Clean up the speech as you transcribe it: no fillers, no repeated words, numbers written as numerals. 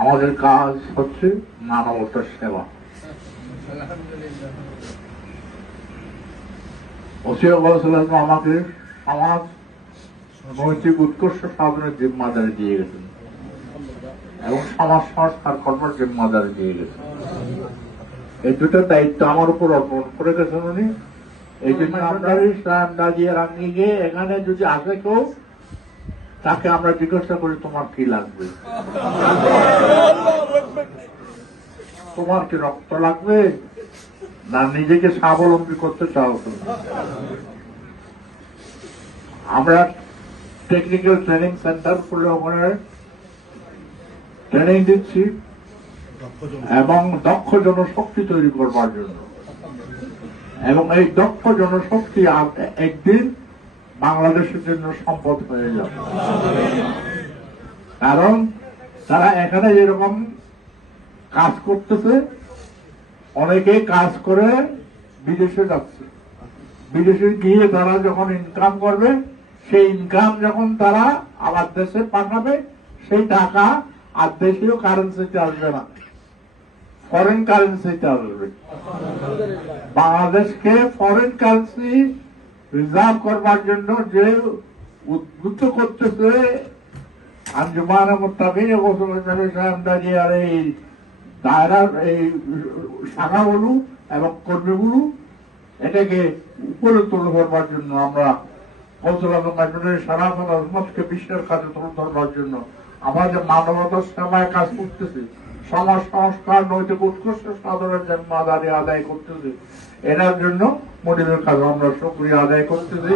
আমাদের কাজ হচ্ছে মানবতার সেবা। আমাকে সমাজ নৈতিক উৎকর্ষ সাধনের জিম্মাদারি দিয়ে গেছেন এবং সমাজ সংস্কার করবার জিম্মাদারি দিয়ে গেছেন। এই দুটো দায়িত্ব আমার উপর অর্পণ করে গেছেন উনি। এই জন্য আমরা ইসলাম দাঁড়িয়ে রাঙিয়ে গিয়ে এখানে যদি আসে কেউ, তাকে আমরা জিজ্ঞাসা করি তোমার কি লাগবে, তোমার কি রক্ত লাগবে, না নিজেকে স্বাবলম্বী করতে চাও তুমি। আমরা টেকনিক্যাল ট্রেনিং সেন্টার খুলে ওখানে ট্রেনিং দিচ্ছি এবং দক্ষ জনশক্তি তৈরি করবার জন্য। এবং এই দক্ষ জনশক্তি একদিন বাংলাদেশের জন্য সম্পদ হয়ে যাবে, কারণ তারা এখানে যেরকম কাজ করতেছে, অনেকে কাজ করে বিদেশে যাচ্ছে। বিদেশে গিয়ে তারা যখন ইনকাম করবে, সেই ইনকাম যখন তারা আবার দেশে পাঠাবে, সেই টাকা আর দেশীয় কারেন্সিতে আসবে না, ফরেন কারেন্সিতে আসবে। বাংলাদেশকে ফরেন কারেন্সি রিজার্ভ করবার জন্য যে উদ্বুদ্ধ করতেছে আঞ্জুমান মোত্তাকিন আর এই দায়রার এই শাখাগুলো এবং কর্মীগুলো, এটাকে উপরে তুলে ধরবার জন্য আমরা কৌশল সারা সমাজকে বিশ্বের কাছে তুলে ধরবার জন্য আমরা যে মানবতার সেবায় কাজ করতেছি, সমাজ সংস্কার নৈতিক উৎকর্ষ সাধনের জিম্মাদারি আদায় করতেছি, এটার জন্য মনিরের কাছে আমরা শুকরিয়া আদায় করতেছি।